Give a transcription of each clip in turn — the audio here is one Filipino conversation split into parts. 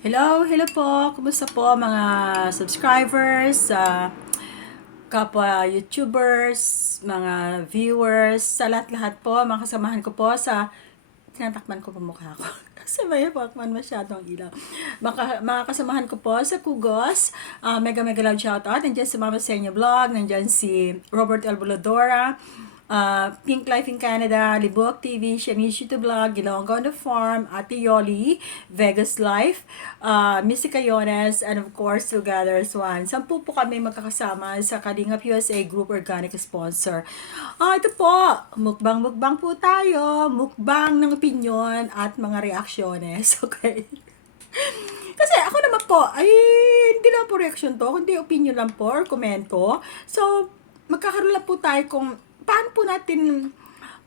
Hello po. Kumusta po mga subscribers, kapwa YouTubers, mga viewers, sa lahat-lahat po, mga kasamahan ko po sa tinatakpan ko po mukha ko. Kasi may pakman masyadong ilaw. Mga kasamahan ko po sa Kugos, mega mega loud shoutout. Nandiyan si Mama Senya Vlog, nandiyan si Robert Alboladora, Pink Life in Canada, Libok TV, Shanishi to Vlog, Gilongo on the Farm, Ate Yoli, Vegas Life, Missy Cayones, and of course, Together as One. 10 po kami magkakasama sa Kalingap USA Group Organic Sponsor. Ito po, mukbang po tayo. Mukbang ng opinion at mga reaksyones. Okay? Kasi ako naman po, ay hindi lang po reaction to, kundi opinion lang po or komento. So, magkakaroon lang po tayo kung paano po natin,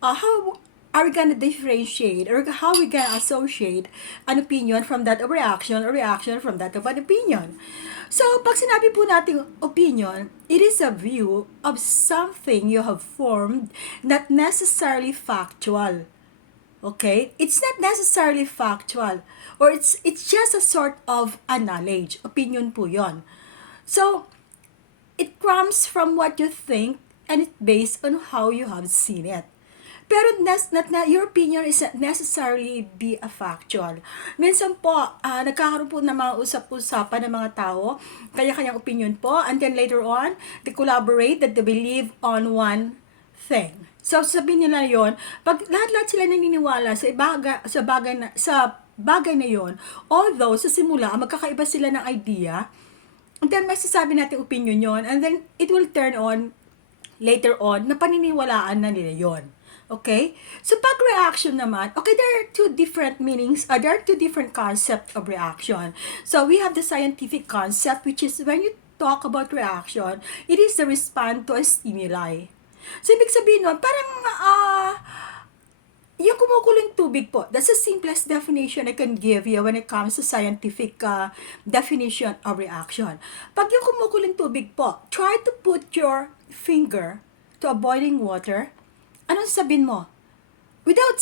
how are we gonna differentiate or how we gonna associate an opinion from that of reaction or reaction from that of an opinion. So, pag sinabi po natin opinion, it is a view of something you have formed, not necessarily factual. Okay? It's not necessarily factual or it's just a sort of a knowledge. Opinion po 'yon. So, it comes from what you think and it's based on how you have seen it. Pero your opinion is not necessarily be a factual. Minsan po, nagkakaroon po ng mga usap-usapan ng mga tao, kanya-kanyang opinion po, and then later on, they collaborate that they believe on one thing. So, sabihin nila yon, pag lahat-lahat sila naniniwala sa bagay na yon, although sa simula, magkakaiba sila ng idea, and then may sasabi natin opinion yon, and then it will turn on later on na paniniwalaan na nila yon. Okay? So, pag reaction naman, okay, there are two different meanings, there are two different concepts of reaction. So, we have the scientific concept, which is when you talk about reaction, it is the response to a stimuli. So, ibig sabihin nun, parang, yung kumukulong tubig po, that's the simplest definition I can give you when it comes to scientific definition of reaction. Pag yung kumukulong tubig po, try to put your finger to a boiling water. Anong sabihin mo? Without,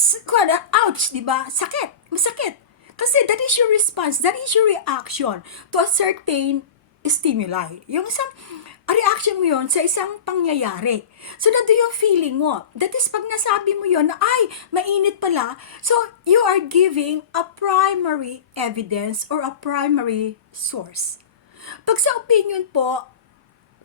ouch, di ba? Sakit, masakit. Kasi that is your response, that is your reaction to a certain stimuli. Yung isang reaction mo yon sa isang pangyayari. So, nandun yung feeling mo. That is, pag nasabi mo yon na, ay, mainit pala. So, you are giving a primary evidence or a primary source. Pag sa opinion po,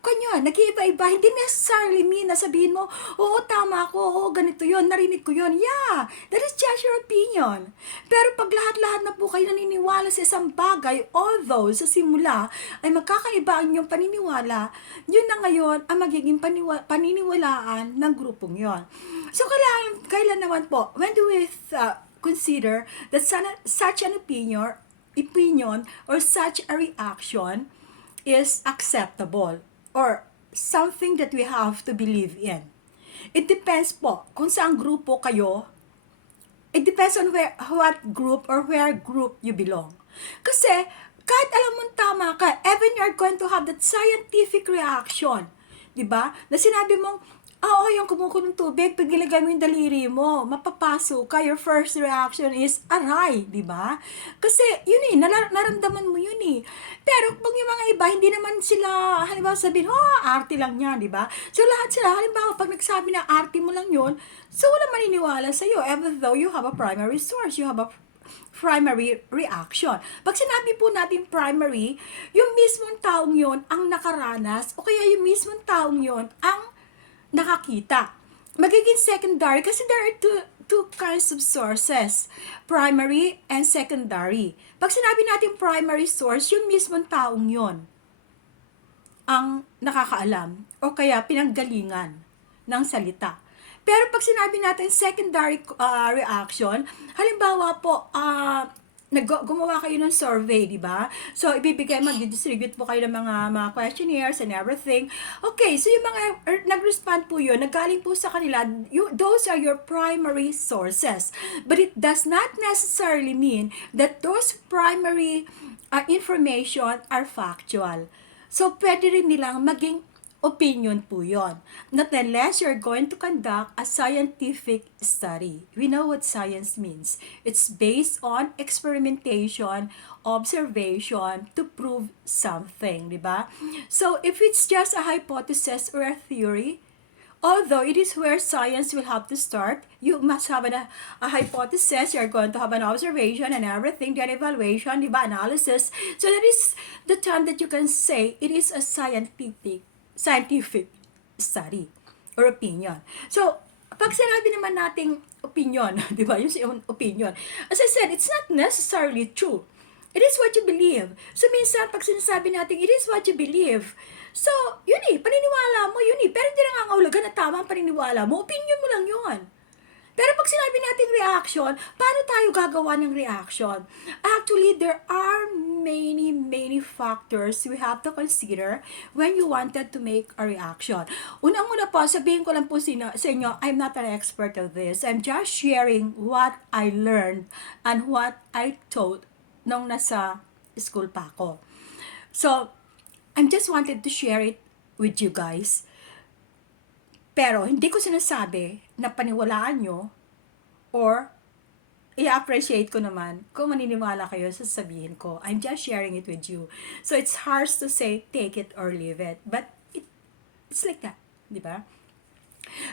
kanya, nag-iiba-iba, hindi necessarily mean na sabihin mo, oo, tama ako, oo, ganito yon, narinig ko yon. Yeah, that is just your opinion. Pero pag lahat-lahat na po kayo naniniwala sa isang bagay, although sa simula ay magkakaiba ang inyong paniniwala, yun na ngayon ang magiging paniniwalaan ng grupong yon. So, kailan naman po, when do we consider that such an opinion or such a reaction is acceptable or something that we have to believe in? It depends po kung saan grupo kayo. It depends on what group or where group you belong. Kasi kahit alam mong tama ka, even you're going to have that scientific reaction, di ba? Na sinabi mong, oo, yung kumukulong tubig, pag nilagay mo yung daliri mo, mapapaso ka, your first reaction is, aray, di ba? Kasi, yun naramdaman mo yun eh. Pero, pag yung mga iba, hindi naman sila, halimbawa sabihin, arte lang yan, di ba? So, lahat sila, halimbawa, pag nagsabi na arte mo lang yun, so, wala maniniwala sa'yo, even though you have a primary source, you have a primary reaction. Pag sinabi po natin primary, yung mismong taong yon ang nakaranas, o kaya yung mismong taong yon ang nakakita. Magiging secondary kasi there are two kinds of sources, primary and secondary. Pag sinabi natin primary source, yung mismong taong yon ang nakakaalam o kaya pinanggalingan ng salita. Pero pag sinabi natin secondary reaction, halimbawa po, gumawa kayo ng survey, di ba? So, mag-distribute po kayo ng mga questionnaires and everything. Okay, so yung mga nag-respond po yun, nagaling po sa kanila, those are your primary sources. But it does not necessarily mean that those primary information are factual. So, pwede rin nilang maging opinion po yon. Not unless you're going to conduct a scientific study. We know what science means. It's based on experimentation, observation to prove something, di ba? So, if it's just a hypothesis or a theory, although it is where science will have to start, you must have a hypothesis, you're going to have an observation and everything, then evaluation, di ba, analysis. So that is the time that you can say it is a scientific study or opinion. So, pag sinabi naman nating opinion, di ba, yung opinion, as I said, it's not necessarily true. It is what you believe. So, minsan, pag sinasabi natin, it is what you believe. So, yun paniniwala mo, yun pero hindi nangangahulugan na tama ang paniniwala mo. Opinion mo lang yun. Pero pag sinabi natin reaction, paano tayo gagawa ng reaction? Actually, there are many factors we have to consider when you wanted to make a reaction. Unang-una po, sabihin ko lang po sa inyo, I'm not an expert of this. I'm just sharing what I learned and what I taught nung nasa school pa ako. So, I just wanted to share it with you guys. Pero, hindi ko sinasabi na paniwalaan nyo or i-appreciate ko naman kung maniniwala kayo sa sabihin ko. I'm just sharing it with you. So, it's hard to say, take it or leave it. But, it's like that. Di ba?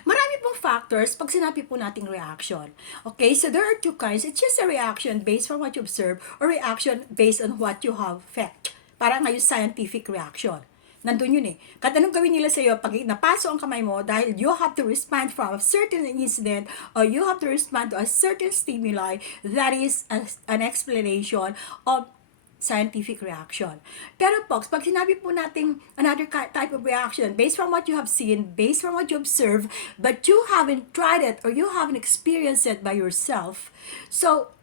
Marami pong factors pag sinabi po nating reaction. Okay, so there are two kinds. It's just a reaction based on what you observe or reaction based on what you have felt. Parang ngayon scientific reaction. Nandun yun Kahit anong gawin nila sa'yo, pag napaso ang kamay mo, dahil you have to respond from a certain incident or you have to respond to a certain stimuli, that is an explanation of scientific reaction. Pero folks, pag sinabi po natin another type of reaction based from what you have seen, based from what you observe, but you haven't tried it or you haven't experienced it by yourself, so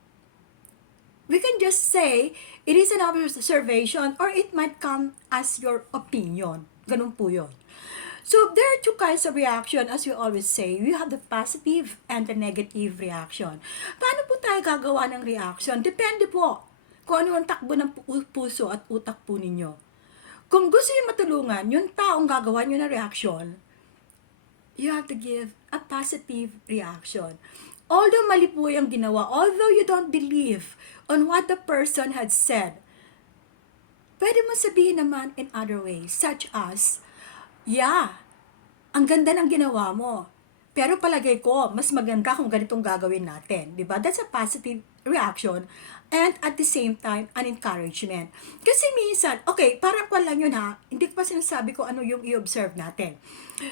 we can just say it is an observation or it might come as your opinion. Ganun po yun. So, there are two kinds of reaction, as we always say. We have the positive and the negative reaction. Paano po tayo gagawa ng reaction? Depende po kung ano ang takbo ng puso at utak po ninyo. Kung gusto niyo matulungan, yung taong gagawa niyo na reaction, you have to give a positive reaction. Although mali po yung ginawa, although you don't believe on what the person had said, pwede mo sabihin naman in other ways, such as, yeah, ang ganda ng ginawa mo. Pero palagay ko, mas maganda kung ganitong gagawin natin. Diba? That's a positive reaction. And at the same time, an encouragement. Kasi minsan, okay, parang lang yun hindi ko pa sinasabi ko ano yung i-observe natin.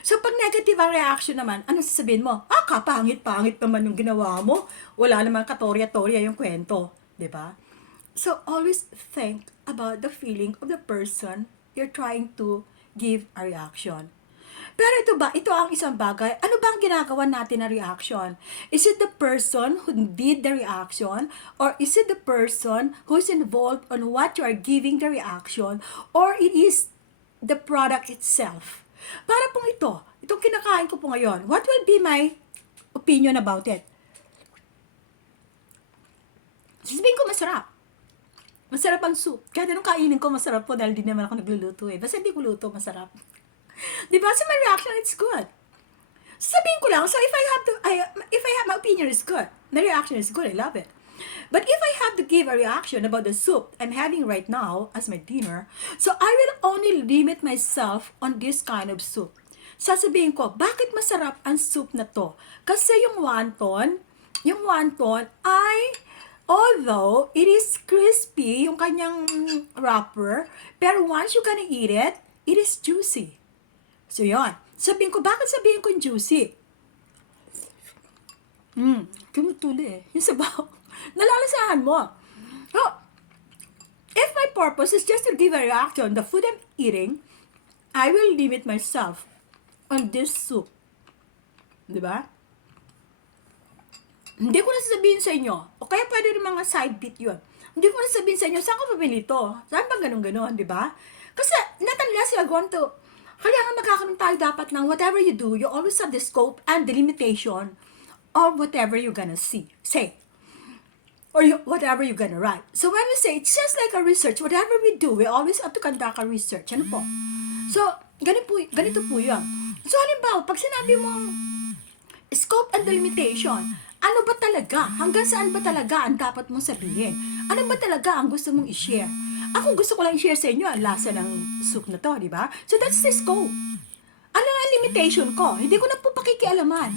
So, pag negative ang reaction naman, ano sasabihin mo? Kapangit-pangit naman yung ginawa mo. Wala naman katorya-torya yung kwento. Diba? So, always think about the feeling of the person you're trying to give a reaction. Pero ito ang isang bagay. Ano ba ang ginagawa natin na reaction? Is it the person who did the reaction? Or is it the person who's involved on what you are giving the reaction? Or it is the product itself? Para pong itong kinakain ko po ngayon, what will be my opinion about it? Sasabihin ko masarap. Masarap ang soup. Kahit anong kainin ko, masarap po dahil di naman ako nagluluto Basta hindi ko luto, masarap. Diba? So my reaction, it's good. Sabihin ko lang, so if I have my opinion is good, the reaction is good, I love it. But if I have to give a reaction about the soup I'm having right now as my dinner, so I will only limit myself on this kind of soup. Sasabihin ko, bakit masarap ang soup na to? Kasi yung wonton ay, although it is crispy, yung kanyang wrapper, pero once you gonna eat it, it is juicy. So, yun. Sabihin ko, bakit sabihin ko juicy? Tumutuli Yung sabaw. Nalalasahan mo. So, if my purpose is just to give a reaction, the food I'm eating, I will limit myself on this soup. Diba? Hindi ko na sasabihin sa inyo, o kaya pwede rin mga side bit yun. Hindi ko na sasabihin sa inyo, saan ko pabili ito? Saan ba ganun-ganon, diba? Kasi, not unless you're going to kaya nga magkakaroon tayo dapat ng whatever you do, you always have the scope and the limitation of whatever you're gonna say. or whatever you're gonna write. So when we say, it's just like a research, whatever we do, we always have to conduct a research. Ano po? So, ganito po yun. So, halimbawa, pag sinabi mong scope and delimitation, ano ba talaga? Hanggang saan ba talaga ang dapat mong sabihin? Ano ba talaga ang gusto mong i-share? Ako gusto ko lang i-share sa inyo ang lasa ng soup na to, di ba? So, that's the scope. Ano ang limitation ko? Hindi ko na po pakikialaman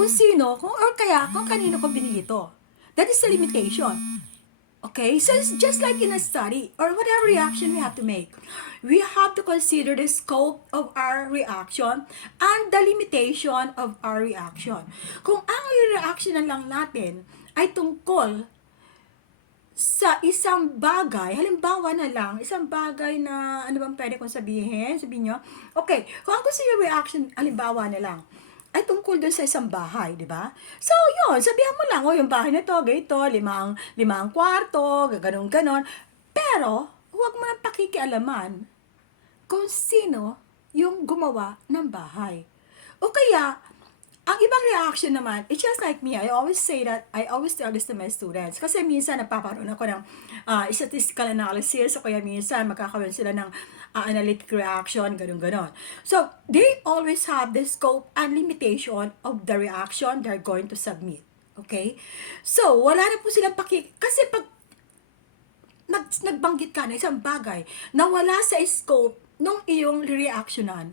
kung sino, or kaya kung kanino ko binili to. That is the limitation. Okay, so it's just like in a study or whatever reaction we have to make. We have to consider the scope of our reaction and the limitation of our reaction. Kung ang reaction na lang natin ay tungkol sa isang bagay, halimbawa na lang, isang bagay na, ano bang pwede kong sabihin? Sabihin nyo, okay, kung ang gusto yung reaction, halimbawa na lang, ay tungkol dun sa isang bahay, di ba? So, yun, sabihan mo lang, yung bahay na to, ganito, limang kwarto, ganon. Pero, huwag mo nang pakikialaman kung sino yung gumawa ng bahay. O kaya, ang ibang reaction naman, it's just like me. I always tell this to my students. Kasi minsan, napaparoon ako ng statistical analysis, o kaya minsan, magkakaroon sila ng analytic reaction, ganon. So, they always have the scope and limitation of the reaction they're going to submit. Okay? So, wala na po silang kasi pag nagbanggit ka na isang bagay na wala sa scope nung iyong reactionan,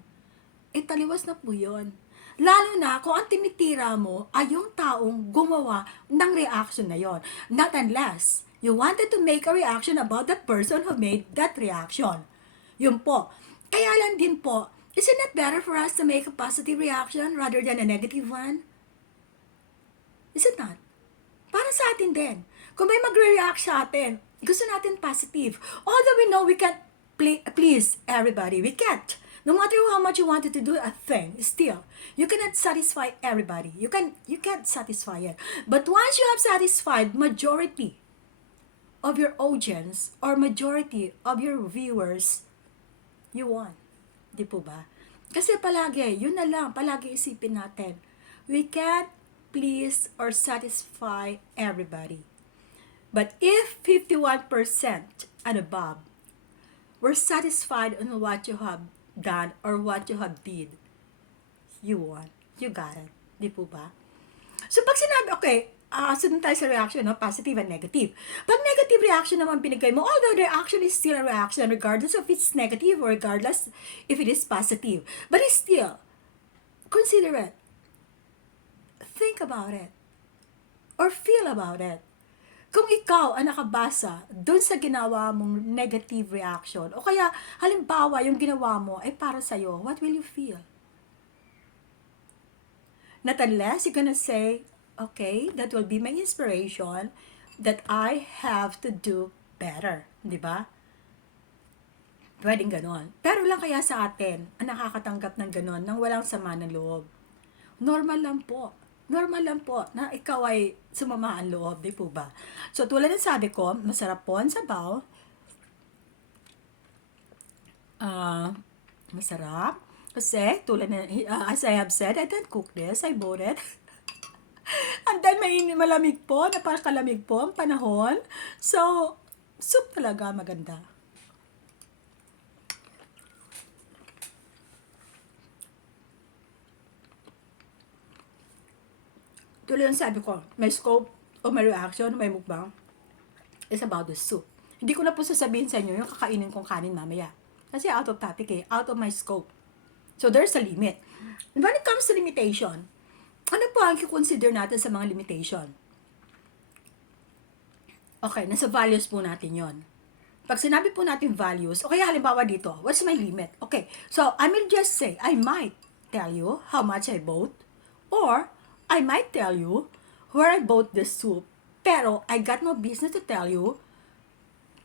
taliwas na po yun. Lalo na kung ang tinitira mo ay yung taong gumawa ng reaction na yon. Not unless you wanted to make a reaction about the person who made that reaction. Yun po. Kaya lang din po, isn't it better for us to make a positive reaction rather than a negative one? Is it not? Para sa atin din. Kung may magre-react sa atin, gusto natin positive. Although we know we can't please everybody, we can't. No matter how much you wanted to do a thing, still, you cannot satisfy everybody. You can't satisfy it. But once you have satisfied majority of your audience or majority of your viewers, you won. Di po ba? Kasi palagi, yun na lang, palagi isipin natin. We can't please or satisfy everybody. But if 51% and above were satisfied on what you have done or what you have did, you won. You got it. Di po ba? So, pag sinabi, okay, sunod tayo sa reaction, no? Positive and negative. Pag negative reaction naman binigay mo, although the reaction is still a reaction regardless if it's negative or regardless if it is positive. But it's still, consider it. Think about it. Or feel about it. Kung ikaw ang nakabasa dun sa ginawa mong negative reaction, o kaya halimbawa yung ginawa mo ay para sa'yo, what will you feel? Not unless you're gonna say, okay, that will be my inspiration that I have to do better. Di ba? Pwedeng ganon. Pero lang kaya sa atin, ang nakakatanggap ng ganon, nang walang sama ng loob. Normal lang po na ikaw ay sumama ang loob, di po ba? So, tulad ng sabi ko, masarap po ang sabaw. Masarap. Kasi, tulad na, as I have said, I didn't cook this, I bought it. And then, malamig po, napakalamig po ang panahon. So, soup talaga maganda. Tuloy ang sabi ko, my scope o my reaction, my mukbang is about the soup. Hindi ko na po sasabihin sa inyo yung kakainin kong kanin mamaya. Kasi out of topic out of my scope. So there's a limit. And when it comes to limitation, ano po ang i-consider natin sa mga limitation? Okay, nasa values po natin yon. Pag sinabi po natin values, o kaya halimbawa dito, what's my limit? Okay, so I will just say, I might tell you how much I bought, or I might tell you where I bought this soup, pero I got no business to tell you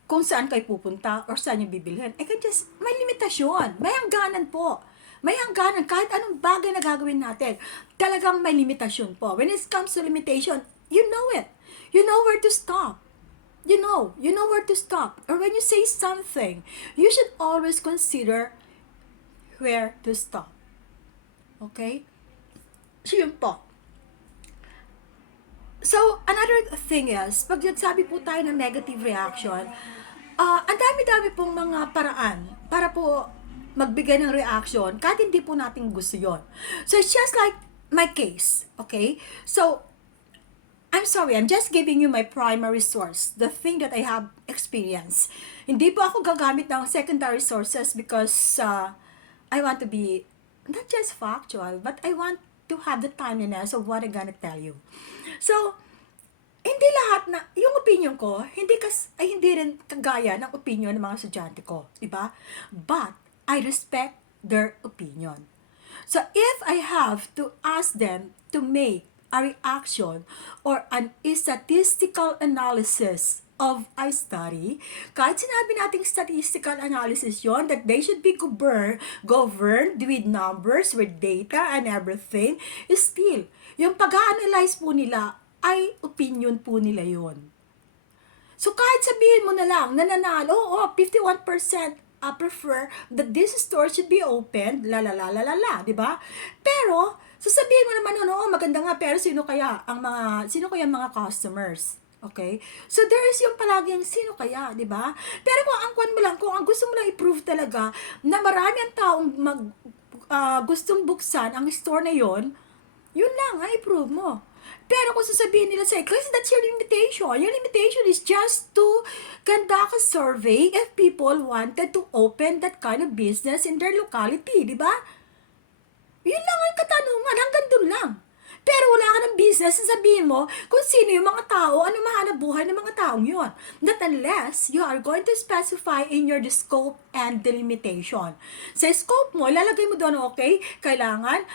kung saan kayo pupunta or saan yung bibilhin. I can just, may limitasyon. May hangganan po. May hangganan. Kahit anong bagay na gagawin natin, talagang may limitasyon po. When it comes to limitation, you know it. You know where to stop. You know where to stop. Or when you say something, you should always consider where to stop. Okay? So yun po. So, another thing is, pag nagsabi po tayo ng negative reaction, ang dami-dami pong mga paraan para po magbigay ng reaction kahit hindi po natin gusto yon. So, it's just like my case, okay? So, I'm sorry, I'm just giving you my primary source, the thing that I have experienced. Hindi po ako gagamit ng secondary sources because I want to be not just factual, but I want to have the timeliness of what I'm gonna tell you. So, hindi lahat na, yung opinion ko, hindi rin kagaya ng opinion ng mga estudyante ko, di ba? But, I respect their opinion. So, if I have to ask them to make a reaction or an statistical analysis of a study, kahit sinabi nating statistical analysis yon that they should be governed with numbers, with data, and everything, still, yung pag-analyze po nila ay opinion po nila yon. So kahit sabihin mo na lang, nananalo, 51% prefer that this store should be opened, di ba? Pero, sasabihin mo naman, maganda nga, pero sino kaya mga customers? Okay? So, there is yung palaging sino kaya, di ba? Pero kung ang gusto mo lang i-prove talaga na marami ang taong gustong buksan ang store na yon, yun lang, i-prove mo. Pero kung sasabihin nila sa'yo, kasi that's your limitation. Your limitation is just to conduct a survey if people wanted to open that kind of business in their locality, di ba? Yun lang ang katanungan, hanggang dun lang. Pero wala ka ng business, sabihin mo kung sino yung mga tao, ano mahanap buhay ng mga taong yun. Not unless you are going to specify in your the scope and the limitation. Sa scope mo, lalagay mo doon, okay, kailangan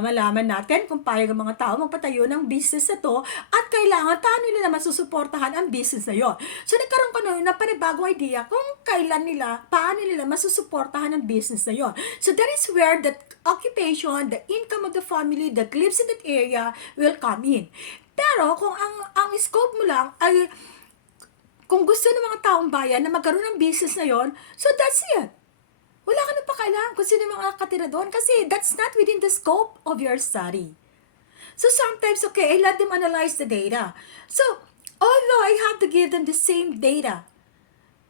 malaman natin kung payag ang mga tao magpatayo ng business na to at kailangan paano nila masusuportahan ang business na yon. So nagkaroon ko na panibagong idea kung paano nila masusuportahan ang business na yon. So that is where the occupation, the income of the family that lives in that area will come in. Pero kung ang scope mo lang ay kung gusto ng mga taong bayan na magkaroon ng business na yon, so that's it. Wala ka na pakailangan kung sino mga katira doon kasi that's not within the scope of your study. So sometimes, okay, I let them analyze the data. So, although I have to give them the same data,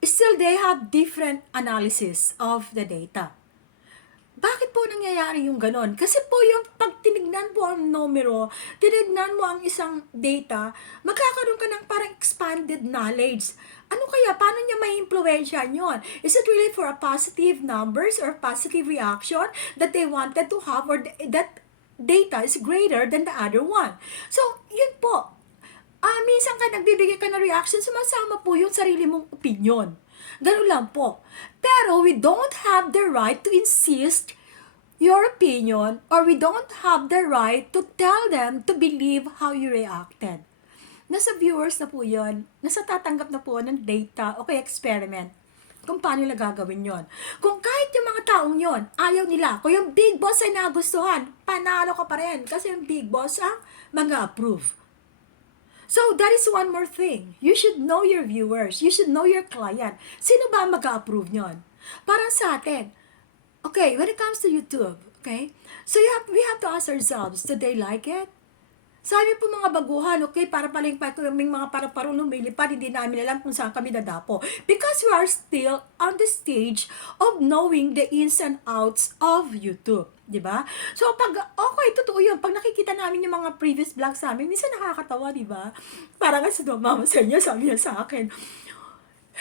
still they have different analysis of the data. Bakit po nangyayari yung ganon? Kasi po yung pag tinignan po ang numero, tinignan mo ang isang data, magkakaroon ka ng parang expanded knowledge. Ano kaya? Paano niya may impluwensyahan yun? Is it really for a positive numbers or positive reaction that they wanted to have or that data is greater than the other one? So, yun po. Minsan ka nagbibigay ka ng reaction, sumasama po yung sarili mong opinion. Ganun lang po. Pero we don't have the right to insist your opinion or we don't have the right to tell them to believe how you reacted. Nasa viewers na po yun. Nasa tatanggap na po ng data o kaya experiment kung paano nila gagawin yon. Kung kahit yung mga taong yon, ayaw nila, kung yung big boss ay nagustuhan, panalo ka pa rin kasi yung big boss ang mag-approve. So, that is one more thing. You should know your viewers. You should know your client. Sino ba mag-approve nyon? Parang sa atin. Okay, when it comes to YouTube, okay? So, we have to ask ourselves, do they like it? Sabi po mga baguhan, okay, para paling kaming mga para-paro lumilipad, hindi namin alam kung saan kami dadapo. Because we are still on the stage of knowing the ins and outs of YouTube. Diba? So, okay, totoo yun. Pag nakikita namin yung mga previous vlogs namin, minsan nakakatawa, diba? Parang nga sa mama sa inyo, sabi niya sa akin,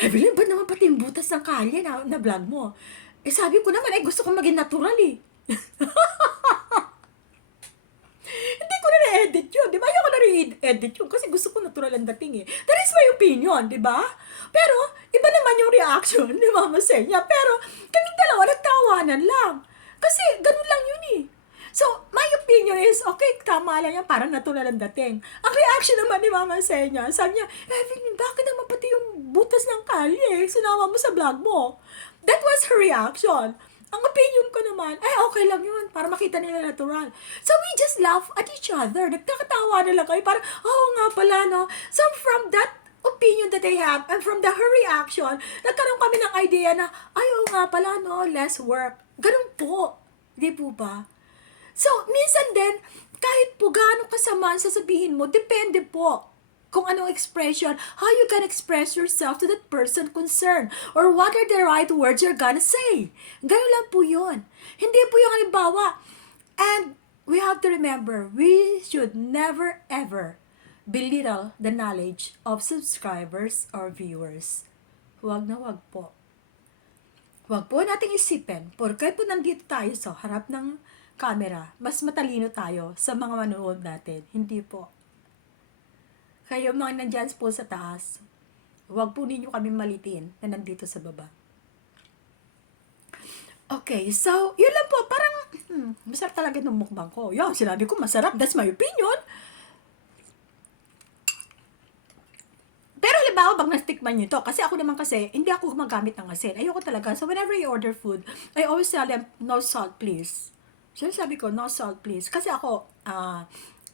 Evelyn, ba naman pati yung butas ng kalye na vlog mo? Sabi ko naman, gusto kong maging natural eh. Hindi ko na na-edit yun. Di ba? Ayoko na re-edit yun kasi gusto ko natural ang dating eh. That is my opinion, di ba? Pero, iba naman yung reaction ni Mama Senya. Pero, kami dalawa nagtawanan lang. Kasi, ganun lang yun eh. So, my opinion is, okay, tama lang yan, parang natural ang dating. Ang reaction naman ni Mama Senya, sabi niya, Evelyn, bakit naman pati yung butas ng kalye, sinama mo sa vlog mo? That was her reaction. Ang opinion ko naman, okay lang yun, para makita nila natural. So, we just laugh at each other. Nagkakatawa na lang kayo, parang, nga pala, no? So, from that opinion that I have, and from her reaction, nagkaroon kami ng idea na, nga pala, no? Less work. Ganun po. Di po ba? So, minsan din, Kahit po gaano kasama ang sasabihin mo, depende po kung anong expression, how you can express yourself to that person concerned, or what are the right words you're gonna say. Ganun lang po yun. Hindi po yung halimbawa. And we have to remember, we should never ever belittle the knowledge of subscribers or viewers. Huwag na huwag po. Huwag po nating isipin, porke po nandito tayo sa harap ng camera, mas matalino tayo sa mga manood natin. Hindi po. Kayo mga nandyan po sa taas, huwag po ninyo kami malitin na nandito sa baba. Okay, so, yun lang po. Parang, masarap talaga ng mukbang ko. Yan, sinabi ko masarap. That's my opinion. Pero halimbawa, pag nastikman nyo to, kasi ako naman kasi, hindi ako gumagamit ng asin. Ayoko talaga. So, whenever you order food, I always tell them, no salt, please. So, sabi ko, no salt, please. Kasi ako,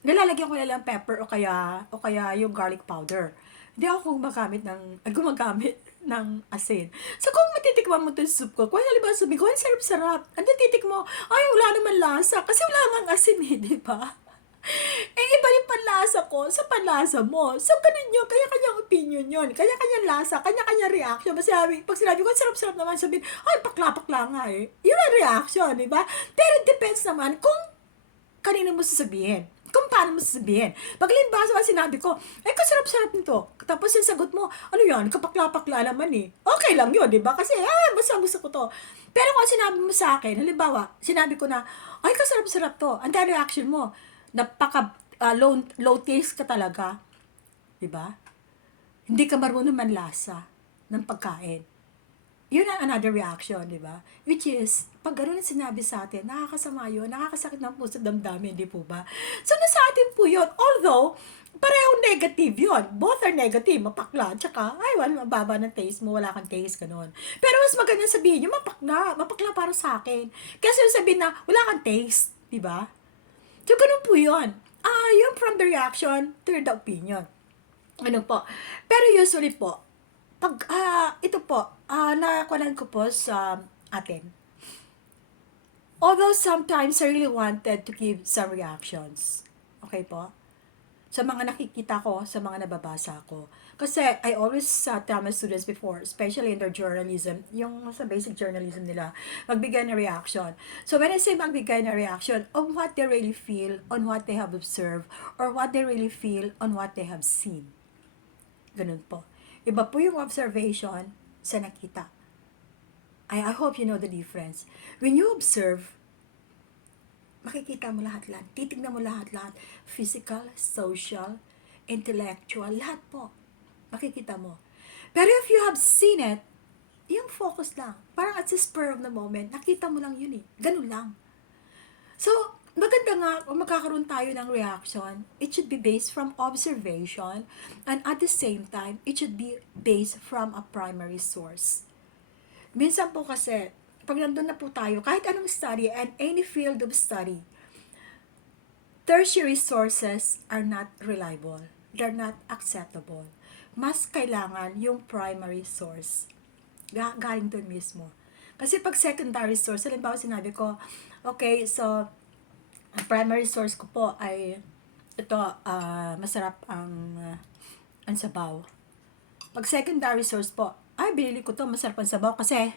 nilalagyan ko na lang pepper o kaya yung garlic powder. Hindi ako gumagamit ng asin. So, kung matitikman mo itong soup ko, kung halimbawa sabi ko, ang sarap-sarap. Ang titik mo, ay, wala naman lasa. Kasi wala nga asin eh, di ba? Iba yung panlasa ko sa panlasa mo. So, ganun yun. Kanya-kanyang opinion yun. Kanya-kanyang lasa. Kanya-kanyang reaction. Pag sinabi ko, sarap-sarap naman, sabihin, ay, pakla-pakla nga eh. Yun ang reaction, di ba? Pero it depends naman kung kanino mo sasabihin. Kung paano mo sasabihin. Pag limbasa sinabi ko, ay, kasarap-sarap nito. Tapos yung sagot mo, ano yan, kapakla-pakla naman eh. Okay lang yun, di ba? Kasi, basta gusto ko to. Pero kung sinabi mo sa akin, halimbawa, sinabi ko na, ay, kasarap-sarap to. Ang reaction mo, low taste ka talaga. Di ba? Hindi ka marunong manlasa ng pagkain. Yun ang another reaction, di ba? Which is, pag gano'n ang sinabi sa atin, nakakasama yun, nakakasakit ng puso damdamin, di po ba? So, nasa atin po yun. Although, pareho negative yun. Both are negative. Mapakla. Tsaka, ay, wala, mababa ng taste mo, wala kang taste, gano'n. Pero mas maganda sabihin yung mapakla para sa akin. Kasi sabihin na, wala kang taste, di ba? So, ganun po yun. Yung from the reaction to the opinion. Ano po. Pero usually po, pag, ito po, nakakunan ko po sa atin. Although sometimes I really wanted to give some reactions. Okay po? Sa mga nakikita ko, sa mga nababasa ko. Kasi I always tell my students before, especially in their journalism, yung sa basic journalism nila, magbigay ng reaction. So when I say magbigay ng reaction, on what they really feel, on what they have observed, or what they really feel on what they have seen. Ganun po. Iba po yung observation sa nakita. I hope you know the difference. When you observe, makikita mo lahat-lahat. Titignan mo lahat-lahat. Physical, social, intellectual, lahat po. Makikita mo. Pero if you have seen it, yung focus lang. Parang at the spur of the moment, nakita mo lang yun eh. Ganun lang. So, maganda nga kung magkakaroon tayo ng reaction, it should be based from observation, and at the same time, it should be based from a primary source. Minsan po kasi, pag nandun na po tayo, kahit anong study and any field of study, tertiary sources are not reliable. They're not acceptable. Mas kailangan yung primary source. Galing dun mismo. Kasi pag secondary source, halimbawa sinabi ko, okay, so, ang primary source ko po ay ito, masarap ang sabaw. Pag secondary source po, ay, binili ko to, masarap ang sabaw kasi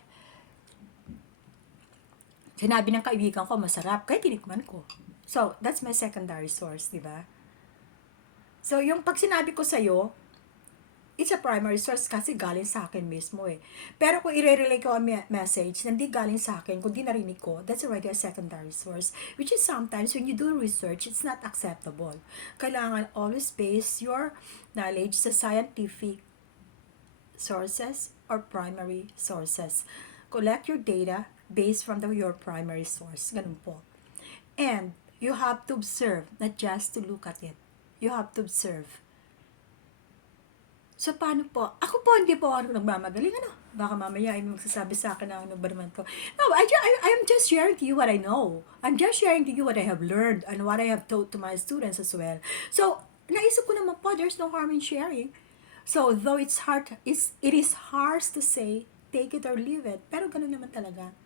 sinabi ng kaibigan ko, masarap, kaya tinikman ko. So, that's my secondary source, di ba? So, yung pag sinabi ko sa'yo, it's a primary source kasi galing sa akin mismo eh. Pero kung i-relay ko ang message, hindi galing sa akin, kung di narinig ko, that's already a secondary source. Which is sometimes when you do research, it's not acceptable. Kailangan always base your knowledge sa scientific sources or primary sources. Collect your data based from your primary source. Ganun po. And you have to observe, not just to look at it. You have to observe. So, paano po? Ako po, hindi po ako nagmamagaling, ano? Baka mamaya ay magsasabi sa akin na ano ba naman ko. No, I'm just sharing to you what I know. I'm just sharing to you what I have learned and what I have taught to my students as well. So, naisip ko naman po, there's no harm in sharing. So, though it is harsh to say, take it or leave it. Pero ganun naman talaga.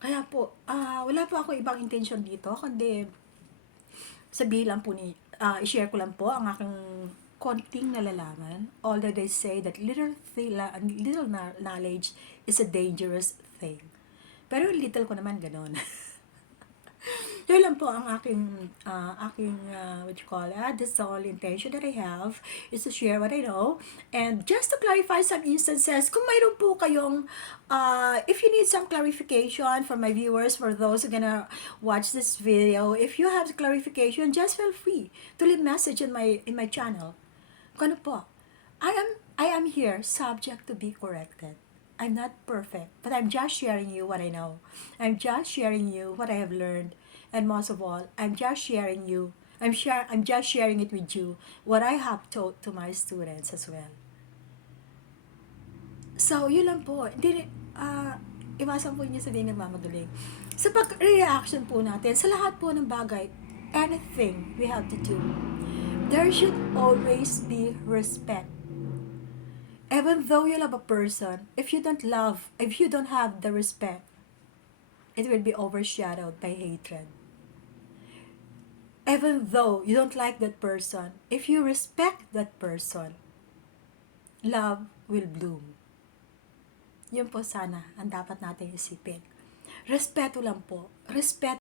Kaya po, wala po ako ibang intention dito, kundi sabihin lang po i-share ko lang po ang aking konting nalalaman. Although they say that little knowledge is a dangerous thing. Pero yung little ko naman ganon. Yun lang po ang what you call that, that's the only intention that I have, is to share what I know. And just to clarify some instances, kung mayroon po kayong, if you need some clarification for my viewers, for those who gonna watch this video, if you have clarification, just feel free to leave message in my channel. Kung ano po, I am here subject to be corrected. I'm not perfect, but I'm just sharing you what I know. I'm just sharing you what I have learned, and most of all, I'm just sharing it with you what I have taught to my students as well. So, yun lang po. Hindi, iwasan po niyo sabihin nagmamagaling. Sa pag-reaction po natin, sa lahat po ng bagay, anything we have to do, there should always be respect. Even though you love a person, if you don't have the respect, it will be overshadowed by hatred. Even though you don't like that person, if you respect that person, love will bloom. Yun po sana ang dapat natin isipin. Respeto lang po. Respeto